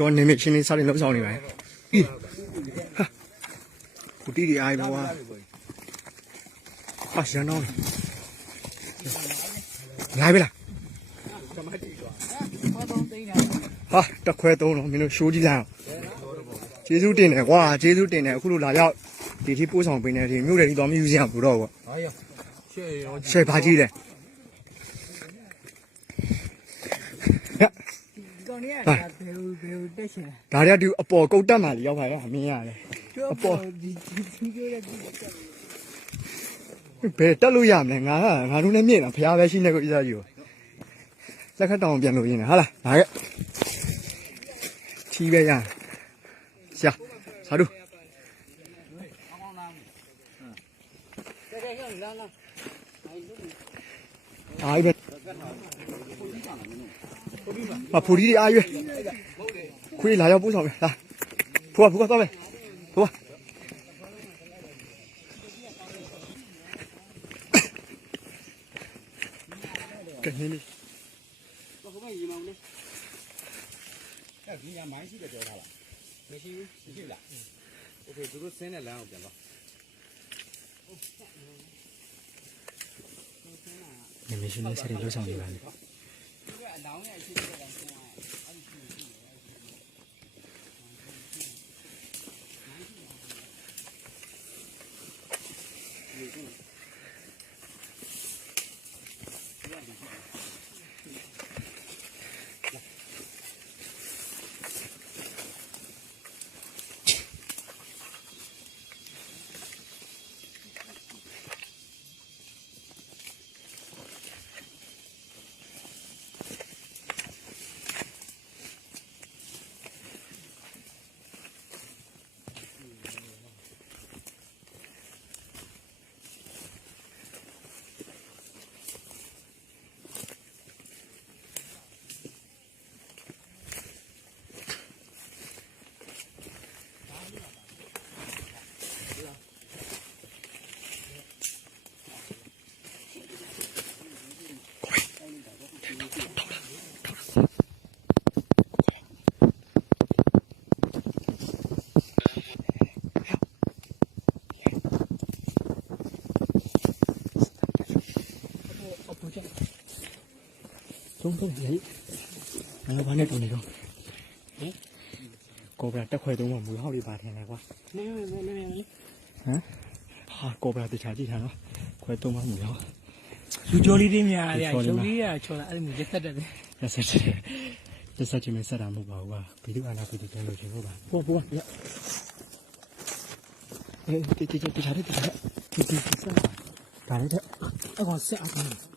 ကျော်နေမြချင်းလေးစားနေလောက်ဆောင်နေပါလေဟာကိုတီးဒီအိုင်ဘောဟာရန်တော့လာပြီလားဟာတခွဲသုံးတော့မင်းတို့ရှိုးကြည့်လိုက်အောင်ကျေးဇူးတင်တယ်ကွာကျေးဇူးတင်တယ်အခုလိုလာရောက်ဒီထိပို့ဆောင်ပေးနေတယ်မြို့တယ်ဒီတော်မယူစရာဘူးတော့ကွာရှေ့ဘာကြည့်လဲဒါရတူအပေါ်ကုတ်တက်မှလီရောက်ပါရဲ့မင်းရတယ်အပေါ်ဘယ်တက်လို့ရမလဲငါတို့လည်းမြင်တာဖျားပဲရှိနေကိုဣစားကြီးကိုလက်ခတ်တောင်ပြန်လို့ရင်းနေဟာလားလာခဲ့ချီးပဲရရှာစာတို့အားပဲအဖူဒီအားရွယ်ခွေးလာရောက်ပို့ဆောင်မယ်လာဖိုးသွားမယ်ဖိုးကနေလေးဘာမှရေမောင်လေးအဲ့ဒီညမိုင်းရှိတယ်ပြောတာလားမရှိဘူးမရှိလားโอเคသူတို့ဆင်းတဲ့လမ်းကိုပြန်တော့နေမရှိနေစရီလို့ဆောင်နေပါလေအလောင်းရရှိတယ်ကောင်ဆင်းသုံးလေငါဘာနဲ့တုံနေတော့ကောဘရာတက်ခွဲသုံးမှမူဟောက်လေးပါထင်တယ်ကွာနေဟမ်ဟာကောဘရာတခြားကြည့်ထားတော့ခွဲသုံးမှမူဟောက်လူကျော်လေးတွေများတယ်ရုပ်လေးကချော်လာအဲ့လိုရက်သက်တယ်ရက်ဆက်ချင်းမဆက်တာမဟုတ်ပါဘူးကွာဗီဒီယိုအနာဗီဒီယိုတင်လို့ရှင်ဟုတ်ပါဖိုးအေးတခြားတဲ့ဆက်ဒါလည်းအကောင်ဆက်အောင်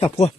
要泼。